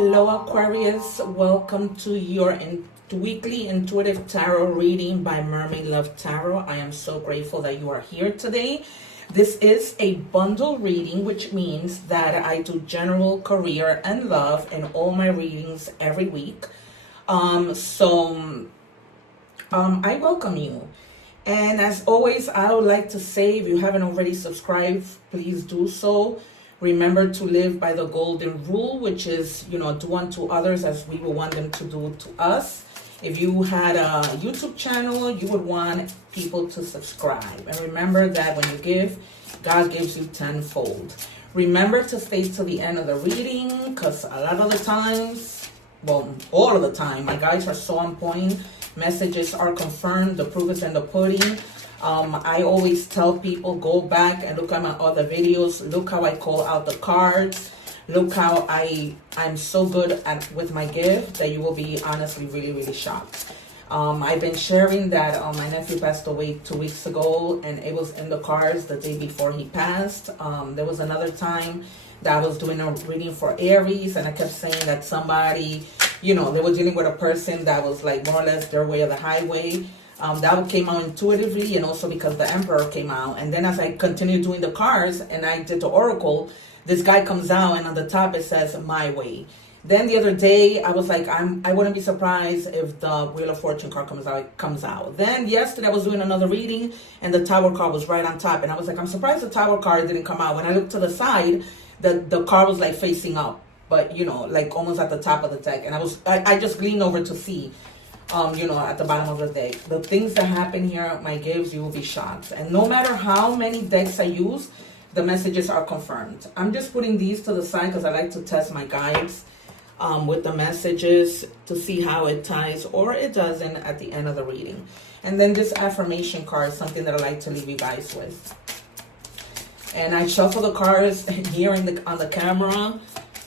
Hello Aquarius, welcome to your weekly intuitive tarot reading by Mermaid Love Tarot. I am so grateful that you are here today. This is a bundle reading, which means that I do general, career, and love in all my readings every week. I welcome you. And as always, I would like to say, if you haven't already subscribed, please do so. Remember to live by the golden rule, which is, do unto others as we will want them to do to us. If you had a YouTube channel, you would want people to subscribe. And remember that when you give, God gives you tenfold. Remember to stay to the end of the reading, because a lot of the times, well, all of the time, my guides are so on point. Messages are confirmed. The proof is in the pudding. I always tell people, go back and look at my other videos. Look how I call out the cards. Look how I'm so good with my gift that you will be honestly really, really shocked. I've been sharing that my nephew passed away 2 weeks ago, and it was in the cards the day before he passed. There was another time that I was doing a reading for Aries, and I kept saying that somebody, they were dealing with a person that was like more or less their way of the highway. That came out intuitively, and also because the Emperor came out. And then as I continued doing the cards and I did the Oracle, this guy comes out, and on the top it says my way. Then the other day I was like, I wouldn't be surprised if the Wheel of Fortune card comes out. Then yesterday I was doing another reading, and the Tower card was right on top, and I was like, I'm surprised the Tower card didn't come out. When I looked to the side, the card was like facing up, but like almost at the top of the deck. And I just leaned over to see at the bottom of the deck. The things that happen here, my gives, you will be shocked. And no matter how many decks I use, the messages are confirmed. I'm just putting these to the side because I like to test my guides with the messages to see how it ties or it doesn't at the end of the reading. And then this affirmation card, something that I like to leave you guys with. And I shuffle the cards here on the camera,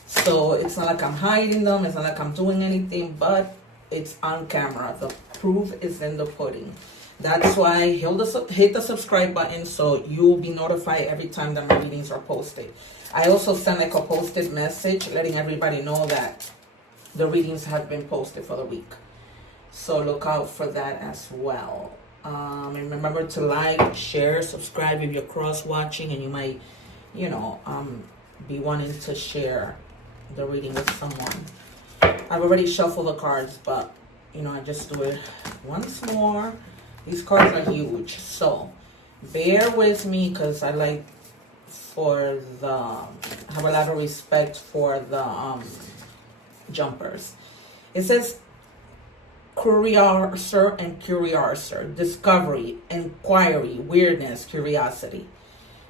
so it's not like I'm hiding them. It's not like I'm doing anything, but it's on camera. The proof is in the pudding. That's why hit the subscribe button so you'll be notified every time that my readings are posted. I also send like a posted message letting everybody know that the readings have been posted for the week. So look out for that as well. And remember to like, share, subscribe if you're cross-watching and you might, be wanting to share the reading with someone. I've already shuffled the cards, but I just do it once more. These cards are huge, so bear with me because I have a lot of respect for the jumpers. It says curiouser and curiouser, discovery, inquiry, weirdness, curiosity.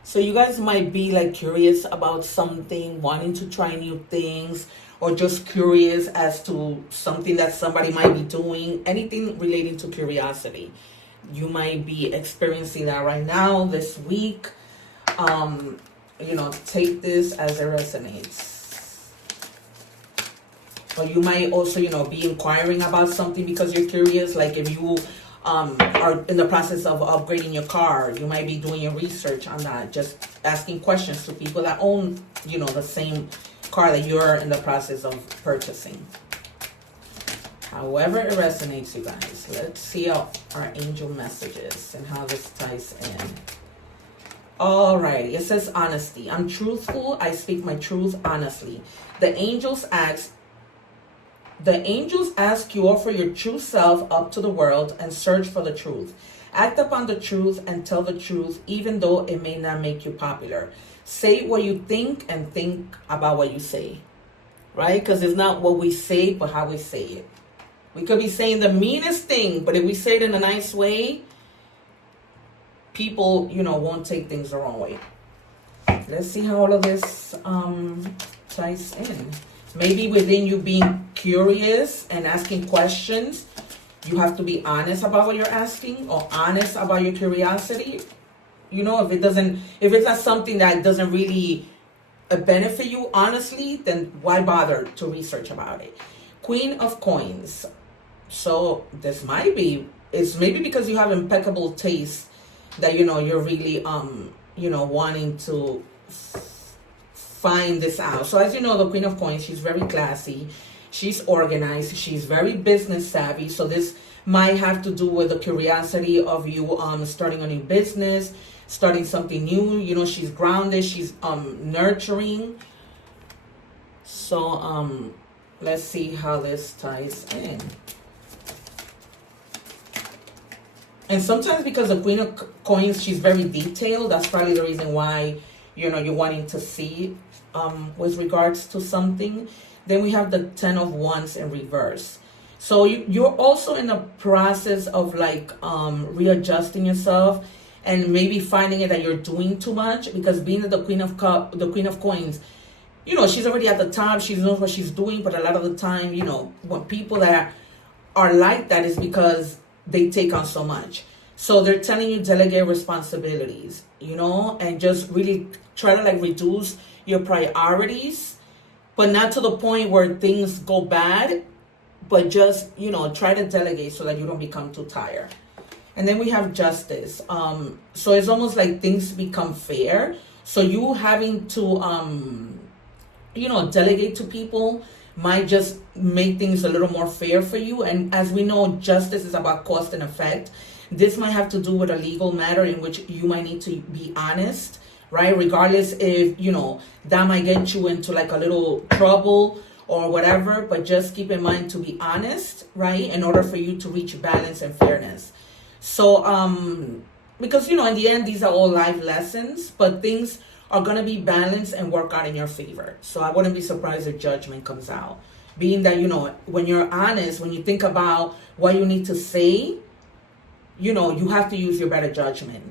So you guys might be like curious about something, wanting to try new things, or just curious as to something that somebody might be doing, anything relating to curiosity. You might be experiencing that right now, this week. Take this as it resonates. Or you might also, be inquiring about something because you're curious. Like if you are in the process of upgrading your car, you might be doing your research on that, just asking questions to people that own, the same car that you're in the process of purchasing. However it resonates, you guys. Let's see our angel messages and how this ties in. Alrighty, it says honesty. I'm truthful. I speak my truth honestly. The angels ask you offer your true self up to the world and search for the truth. Act upon the truth and tell the truth, even though it may not make you popular. Say what you think and think about what you say, right? Because it's not what we say, but how we say it. We could be saying the meanest thing, but if we say it in a nice way, people, won't take things the wrong way. Let's see how all of this ties in. Maybe within you being curious and asking questions, you have to be honest about what you're asking or honest about your curiosity. If it's not something that doesn't really benefit you, honestly, then why bother to research about it? Queen of Coins. So this might be, it's maybe because you have impeccable taste that, you're really, wanting to find this out. So as you know, the Queen of Coins, she's very classy. She's organized. She's very business savvy. So this might have to do with the curiosity of you starting a new business, starting something new. You know, she's grounded. She's nurturing. So let's see how this ties in. And sometimes because the Queen of Coins, she's very detailed. That's probably the reason why, you know, you're wanting to see with regards to something. Then we have the 10 of Wands in reverse. So you're also in a process of like readjusting yourself and maybe finding it that you're doing too much, because being the Queen of Coins, you know, she's already at the top. She knows what she's doing. But a lot of the time, you know, when people that are like that is because they take on so much. So they're telling you delegate responsibilities, you know, and just really try to like reduce your priorities, but not to the point where things go bad, but just, you know, try to delegate so that you don't become too tired. And then we have Justice. So it's almost like things become fair. So you having to, you know, delegate to people might just make things a little more fair for you. And as we know, justice is about cause and effect. This might have to do with a legal matter in which you might need to be honest, right? Regardless if, you know, that might get you into like a little trouble or whatever, but just keep in mind to be honest, right? In order for you to reach balance and fairness. So, because, you know, in the end, these are all life lessons, but things are going to be balanced and work out in your favor. So I wouldn't be surprised if judgment comes out. Being that, you know, when you're honest, when you think about what you need to say, you know, you have to use your better judgment.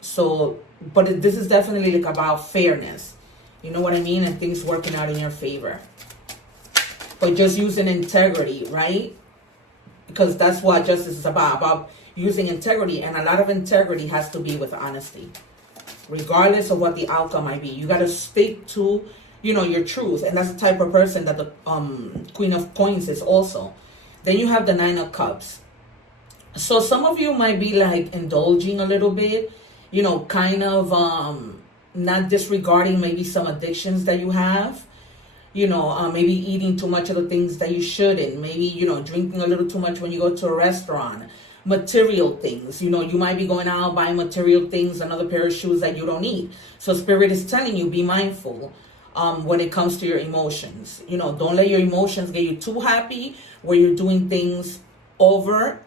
So, but this is definitely like about fairness. You know what I mean? And things working out in your favor. But just using integrity, right? Because that's what justice is about using integrity. And a lot of integrity has to be with honesty. Regardless of what the outcome might be, you got to stick to, you know, your truth. And that's the type of person that the Queen of Coins is also. Then you have the 9 of Cups. So some of you might be like indulging a little bit, you know, kind of not disregarding maybe some addictions that you have, you know, maybe eating too much of the things that you shouldn't, maybe, you know, drinking a little too much when you go to a restaurant. Material things, you know, you might be going out buying material things, another pair of shoes that you don't need. So Spirit is telling you, be mindful when it comes to your emotions. You know, don't let your emotions get you too happy where you're doing things over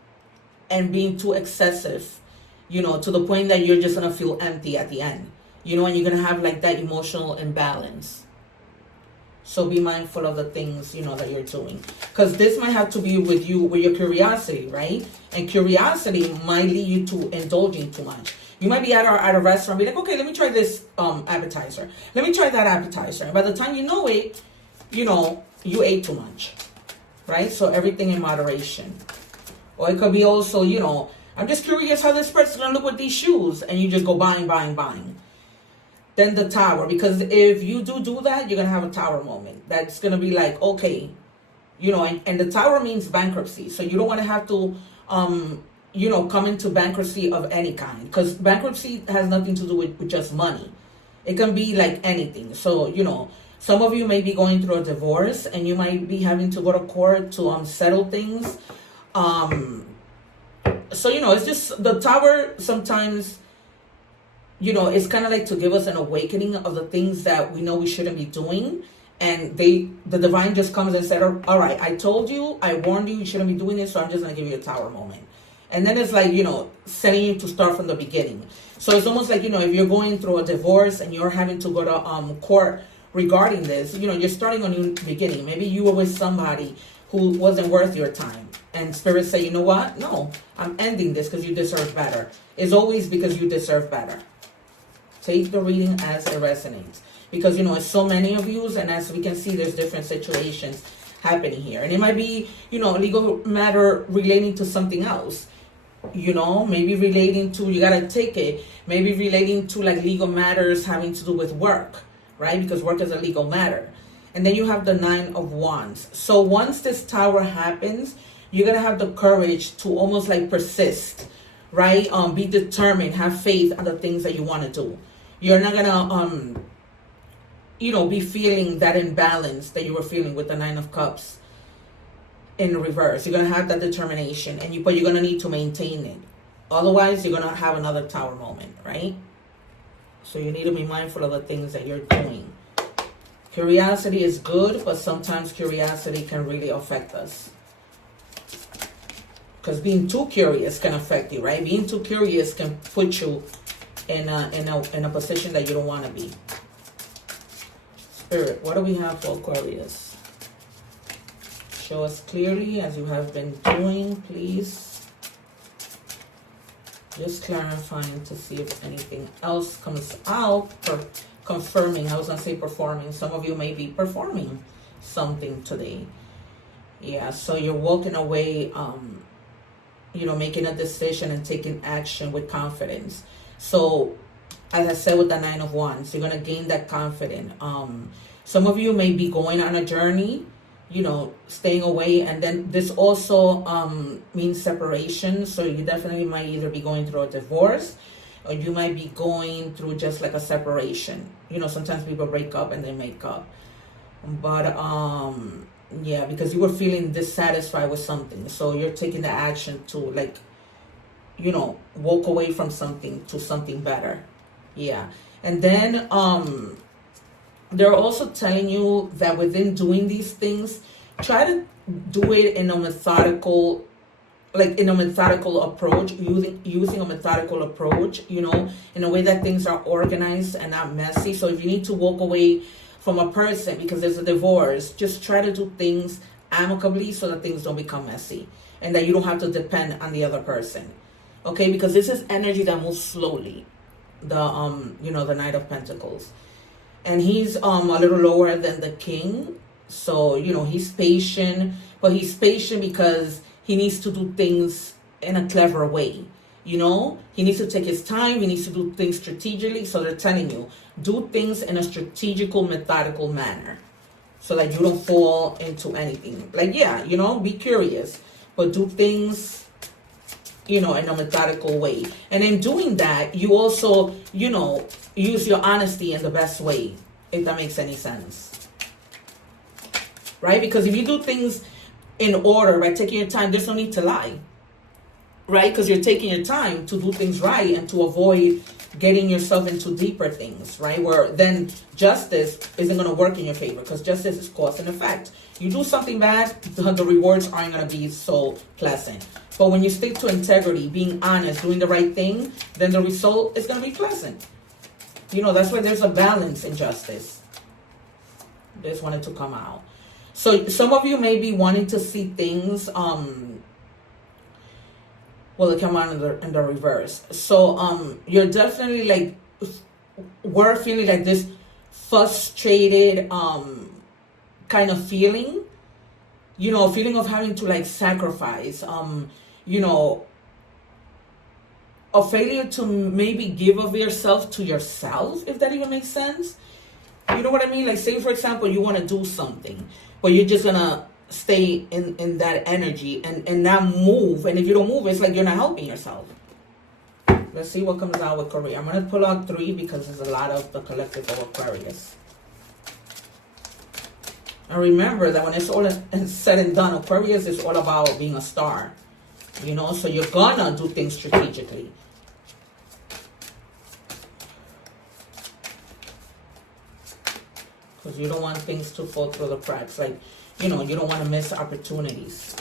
and being too excessive, you know, to the point that you're just going to feel empty at the end, you know, and you're going to have like that emotional imbalance. So be mindful of the things, you know, that you're doing. Because this might have to be with you, with your curiosity, right? And curiosity might lead you to indulging too much. You might be at a restaurant, be like, okay, let me try this appetizer. Let me try that appetizer. And by the time you know it, you know, you ate too much, right? So everything in moderation. Or it could be also, you know, I'm just curious how this person's going to look with these shoes. And you just go buying. Then the Tower, because if you do that, you're going to have a Tower moment. That's going to be like, okay, you know, and the Tower means bankruptcy. So you don't want to have to, you know, come into bankruptcy of any kind. Because bankruptcy has nothing to do with just money. It can be like anything. So, you know, some of you may be going through a divorce and you might be having to go to court to settle things. So, you know, it's just the Tower sometimes, you know, it's kind of like to give us an awakening of the things that we know we shouldn't be doing. And the divine just comes and said, all right, I told you, I warned you, you shouldn't be doing this, so I'm just going to give you a Tower moment. And then it's like, you know, setting you to start from the beginning. So it's almost like, you know, if you're going through a divorce and you're having to go to court regarding this, you know, you're starting a new beginning. Maybe you were with somebody who wasn't worth your time. And Spirit say, you know what? No, I'm ending this because you deserve better. It's always because you deserve better. Take the reading as it resonates. Because, you know, it's so many of you, and as we can see, there's different situations happening here. And it might be, you know, a legal matter relating to something else. You know, maybe relating to, you got to take it. Maybe relating to like legal matters having to do with work, right? Because work is a legal matter. And then you have the 9 of Wands. So once this Tower happens, you're going to have the courage to almost like persist, right? Be determined, have faith on the things that you want to do. You're not going to, be feeling that imbalance that you were feeling with the Nine of Cups in reverse. You're going to have that determination, but you're going to need to maintain it. Otherwise, you're going to have another Tower moment, right? So you need to be mindful of the things that you're doing. Curiosity is good, but sometimes curiosity can really affect us. Because being too curious can affect you, right? Being too curious can put you in a position that you don't want to be. Spirit, what do we have for Aquarius? Show us clearly as you have been doing, please. Just clarifying to see if anything else comes out for confirming. I was going to say performing. Some of you may be performing something today. Yeah, so you're walking away, making a decision and taking action with confidence. So, as I said with the Nine of Wands, you're going to gain that confidence. Some of you may be going on a journey, staying away. And then this also means separation. So you definitely might either be going through a divorce, or you might be going through just like a separation. Sometimes people break up and they make up. But, yeah, because you were feeling dissatisfied with something. So you're taking the action to walk away from something to something better. Yeah. And then they're also telling you that within doing these things, try to do it in a methodical approach, using a methodical approach, in a way that things are organized and not messy. So if you need to walk away from a person because there's a divorce, just try to do things amicably so that things don't become messy and that you don't have to depend on the other person. Okay, because this is energy that moves slowly. The Knight of Pentacles. And he's a little lower than the King. So, he's patient, but he's patient because he needs to do things in a clever way. He needs to take his time. He needs to do things strategically. So they're telling you, do things in a strategical, methodical manner so that you don't fall into anything. Be curious, but do things, in a methodical way. And in doing that, you also, use your honesty in the best way, if that makes any sense. Right? Because if you do things in order by taking your time, there's no need to lie. Right? Because you're taking your time to do things right and to avoid getting yourself into deeper things, right? Where then justice isn't going to work in your favor, because justice is cause and effect. You do something bad, the rewards aren't going to be so pleasant. But when you stick to integrity, being honest, doing the right thing, then the result is going to be pleasant. That's why there's a balance in justice. Just wanted to come out. So some of you may be wanting to see things, it came out in the reverse. So you're definitely we're feeling like this frustrated kind of feeling, a feeling of having to sacrifice, a failure to maybe give of yourself to yourself, if that even makes sense. You know what I mean? Say, for example, you want to do something, but you're just going to stay in that energy and not move. And if you don't move, it's like you're not helping yourself. Let's see what comes out with Korea. I'm going to pull out 3 because there's a lot of the collective of Aquarius. And remember that when it's all said and done, Aquarius is all about being a star. So you're gonna do things strategically. Because you don't want things to fall through the cracks. You don't want to miss opportunities.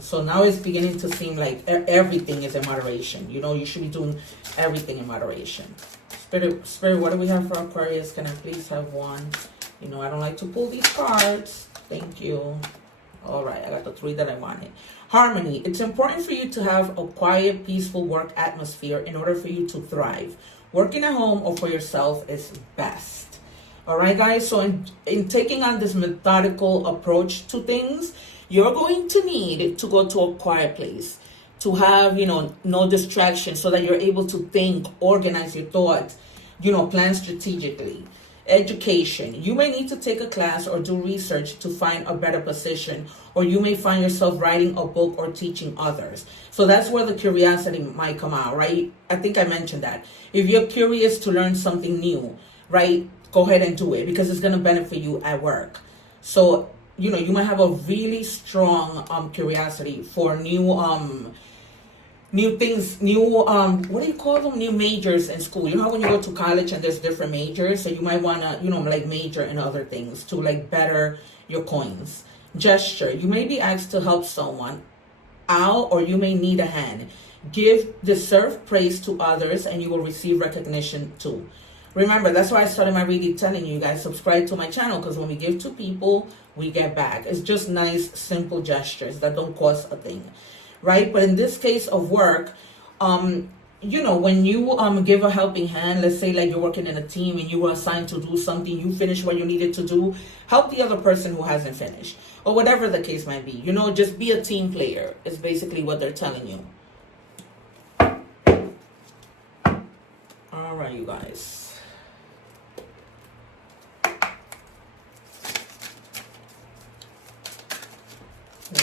So now it's beginning to seem like everything is in moderation. You should be doing everything in moderation. Spirit, what do we have for Aquarius? Can I please have one? I don't like to pull these cards. Thank you. All right, I got the 3 that I wanted. Harmony. It's important for you to have a quiet, peaceful work atmosphere in order for you to thrive. Working at home or for yourself is best. All right, guys. So in taking on this methodical approach to things, you're going to need to go to a quiet place, to have, no distractions so that you're able to think, organize your thoughts, plan strategically. Education. You may need to take a class or do research to find a better position, or you may find yourself writing a book or teaching others. So that's where the curiosity might come out, right? I think I mentioned that. If you're curious to learn something new, right, go ahead and do it because it's going to benefit you at work. So, you know, you might have a really strong curiosity for new things, new what do you call them, new majors in school. You know how when you go to college and there's different majors, so you might want to, you know, like major in other things to like better your coins. Gesture. You may be asked to help someone out, or you may need a hand. Deserve praise to others, and you will receive recognition too. Remember, that's why I started my reading telling you guys subscribe to my channel, because when we give to people, we get back. It's just nice, simple gestures that don't cost a thing. Right? But in this case of work, you know, when you give a helping hand, let's say like you're working in a team and you were assigned to do something, you finish what you needed to do, help the other person who hasn't finished, or whatever the case might be. You know, just be a team player is basically what they're telling you. All right, you guys.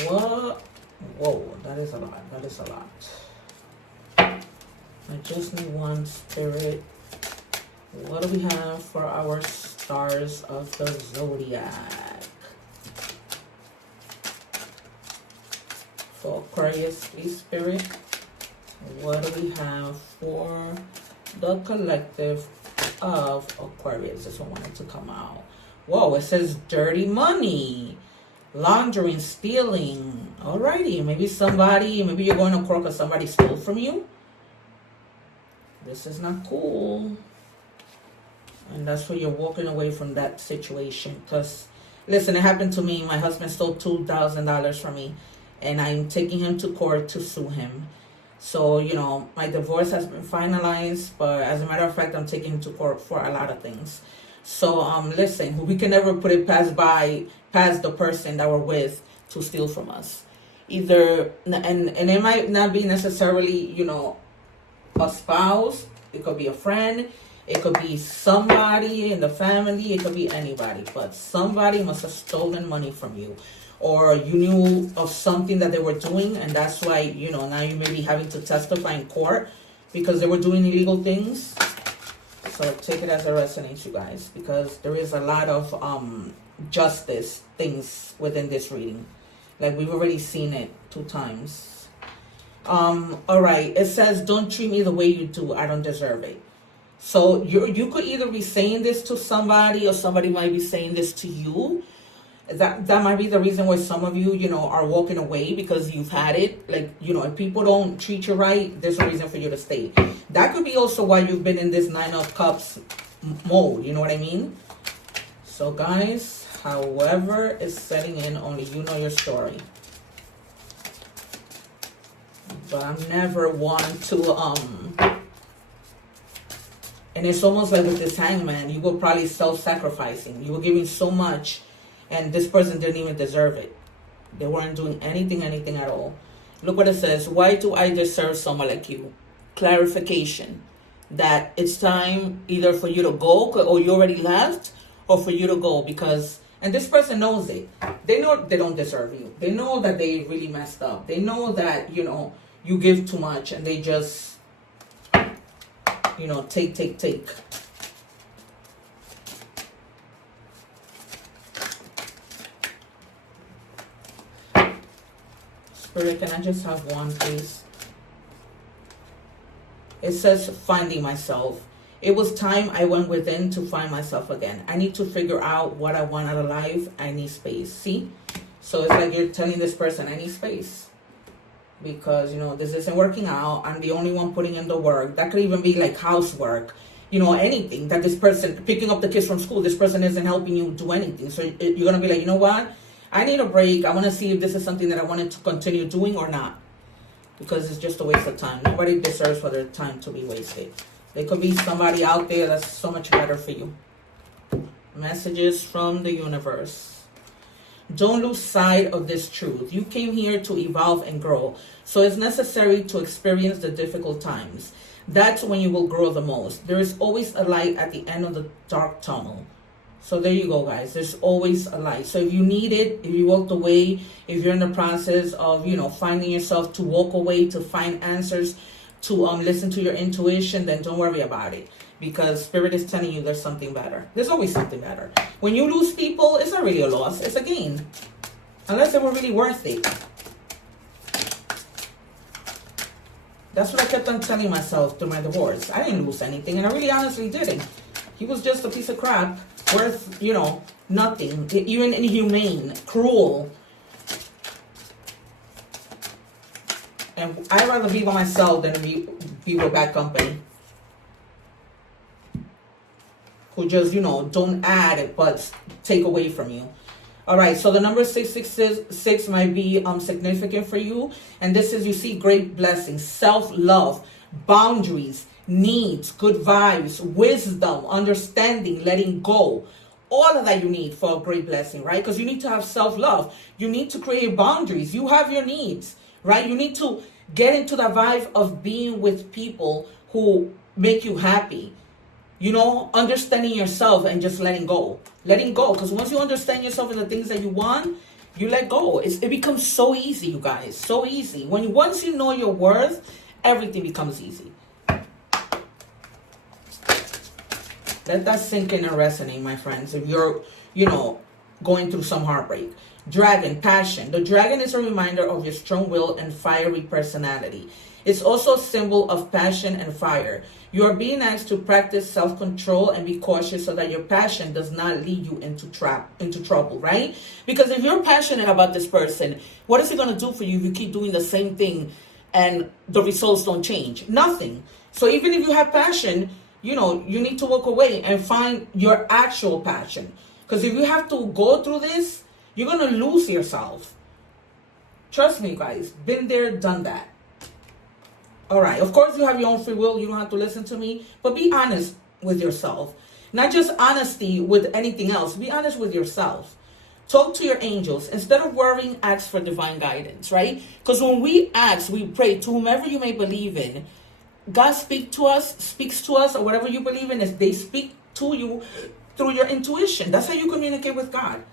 What? Whoa, that is a lot. That is a lot. I just need one, Spirit. What do we have for our stars of the zodiac? For Aquarius, please, Spirit. What do we have for the collective of Aquarius? This one wanted to come out. Whoa, it says dirty money. Laundering, stealing. Alrighty, maybe you're going to court because somebody stole from you. This is not cool. And that's where you're walking away from that situation. Because, listen, it happened to me. My husband stole $2,000 from me. And I'm taking him to court to sue him. So, you know, my divorce has been finalized. But as a matter of fact, I'm taking him to court for a lot of things. So, listen, we can never put it past the person that we're with to steal from us. Either, and it might not be necessarily, you know, a spouse. It could be a friend. It could be somebody in the family. It could be anybody. But somebody must have stolen money from you. Or you knew of something that they were doing, and that's why, you know, now you may be having to testify in court because they were doing illegal things. So take it as it resonates, you guys, because there is a lot of justice things within this reading. Like we've already seen it 2 times. All right, it says, don't treat me the way you do. I don't deserve it. So you could either be saying this to somebody, or somebody might be saying this to you. That might be the reason why some of you, you know, are walking away, because you've had it. Like, you know, if people don't treat you right, there's a reason for you to stay. That could be also why you've been in this 9 of Cups mode. You know what I mean? So, guys, however is setting in, only you know your story. But I'm never one to, and it's almost like with this Hangman, you were probably self-sacrificing. You were giving so much, and this person didn't even deserve it. They weren't doing anything at all. Look what it says. Why do I deserve someone like you? Clarification. That it's time either for you to go, or you already left, or for you to go. Because, and this person knows it. They know they don't deserve you. They know that they really messed up. They know that, you know, you give too much, and they just, you know, take. Spirit, can I just have one, please? It says, finding myself. It was time I went within to find myself again. I need to figure out what I want out of life. I need space. See? So it's like you're telling this person, I need space. Because, you know, this isn't working out. I'm the only one putting in the work. That could even be like housework. You know, anything that this person, picking up the kids from school, this person isn't helping you do anything. So you're going to be like, you know what? I need a break. I want to see if this is something that I wanted to continue doing or not. Because it's just a waste of time. Nobody deserves for their time to be wasted. There could be somebody out there that's so much better for you. Messages from the universe. Don't lose sight of this truth. You came here to evolve and grow. So it's necessary to experience the difficult times. that's when you will grow the most. There is always a light at the end of the dark tunnel. So there you go, guys. There's always a light. So if you need it, if you walked away, if you're in the process of, finding yourself to walk away, to find answers, to listen to your intuition, then don't worry about it. Because Spirit is telling you there's something better. There's always something better. When you lose people, it's not really a loss. It's a gain. Unless they were really worth it. That's what I kept on telling myself through my divorce. I didn't lose anything, and I really honestly didn't. He was just a piece of crap, worth, nothing, even inhumane, cruel. And I'd rather be by myself than be with bad company. Who just, don't add but take away from you. All right, so the number 666 might be significant for you. And this is, you see, great blessings, self-love, boundaries, needs, good vibes, wisdom, understanding, letting go. All of that you need for a great blessing, right? Because you need to have self-love. You need to create boundaries. You have your needs, right? You need to get into the vibe of being with people who make you happy. Understanding yourself and just letting go. Letting go. Because once you understand yourself and the things that you want, you let go. It becomes so easy, you guys. So easy. Once you know your worth, everything becomes easy. Let that sink in and resonate, my friends. If you're, going through some heartbreak. Dragon, passion. The dragon is a reminder of your strong will and fiery personality. It's also a symbol of passion and fire. You are being asked to practice self-control and be cautious so that your passion does not lead you into trouble, right? Because if you're passionate about this person, what is it going to do for you if you keep doing the same thing and the results don't change? Nothing. So even if you have passion, you need to walk away and find your actual passion. Because if you have to go through this, you're going to lose yourself. Trust me, guys. Been there, done that. All right. Of course, you have your own free will. You don't have to listen to me. But be honest with yourself. Not just honesty with anything else. Be honest with yourself. Talk to your angels. Instead of worrying, ask for divine guidance, right? Because when we ask, we pray to whomever you may believe in. God speaks to us, or whatever you believe in, is they speak to you through your intuition. That's how you communicate with God.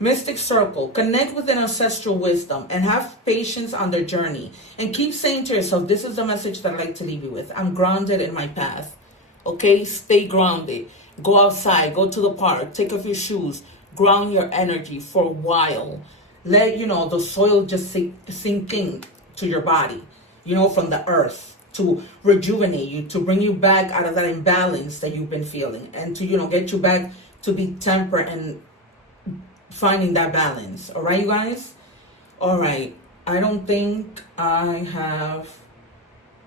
Mystic circle, connect with an ancestral wisdom and have patience on their journey. And keep saying to yourself, this is the message that I'd like to leave you with. I'm grounded in my path. Okay, stay grounded. Go outside, go to the park, take off your shoes, ground your energy for a while. Let, the soil just sink in to your body, from the earth, to rejuvenate you, to bring you back out of that imbalance that you've been feeling, and to, get you back to be temperate and finding that balance. All right, you guys? All right. I don't think I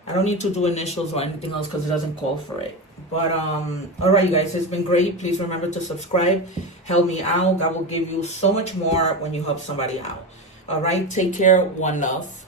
don't need to do initials or anything else because it doesn't call for it. But, all right, you guys, it's been great. Please remember to subscribe. Help me out. God will give you so much more when you help somebody out. All right. Take care. One love.